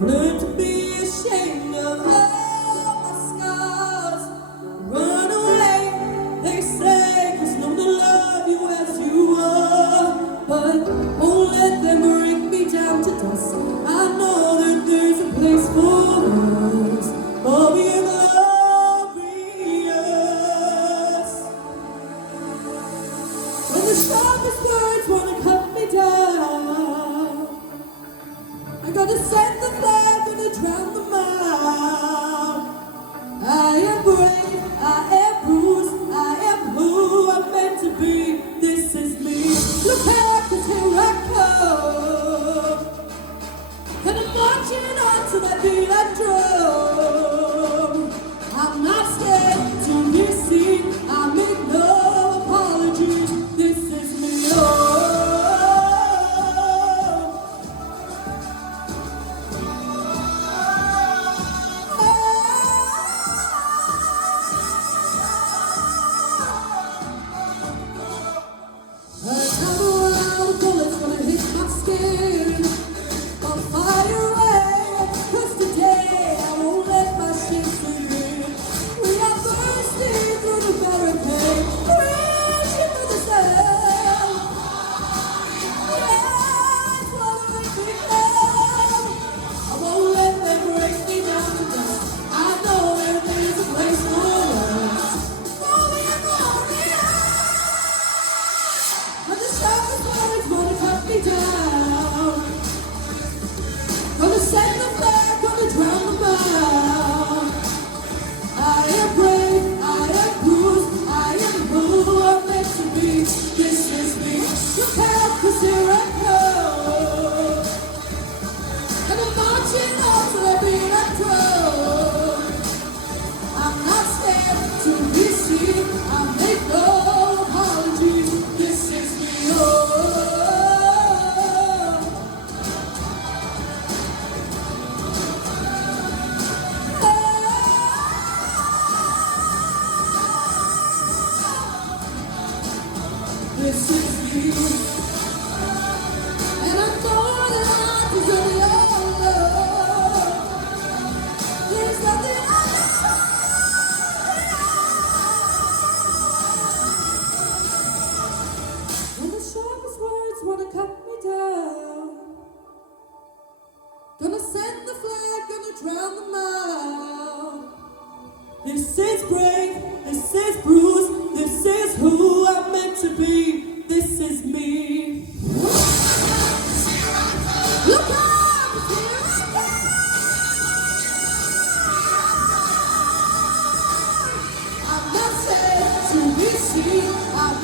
I've learned to be ashamed of all my scars. Run away, they say, 'cause no one love you as you are. But won't let them bring me down to dust. I know that there's a place for us, for being glorious. When the sharpest words wanna cut me down, I gotta send the flag, gonna drown them out. I am brave, I am bruised, I am who I'm meant to be. This is me. Look out, 'cause here I come. And I'm marching on to that beat and drum. I'm not scared to be seen. I make no apologies. This is me. Oh. Bullets gonna hit my skin. I'll fire away, 'cause today I won't let my shit begin. We are bursting through the barricade, reaching for the sun. Yes, what a big man. I won't let them break me down to dust. I know that there's a place for us. For we are glorious. When the sharpest words wanna cut me down, gonna send the flag, gonna drown them out. I am brave, I am bruised, I am who I'm meant to be. This is me. Look out, 'cause here I come. And I'm marching on to the beat and drum. I'm not scared to be seen. I make no apologies. This is me. Oh. This is you, and I'm going to deserve your love. There's nothing I can do. When the sharpest words wanna cut me down, gonna send the flag, gonna drown them out. This is brave, this is bruised, this is who I'm meant to be. This is me. Look out, here I come. I'm not safe to be seen. I'm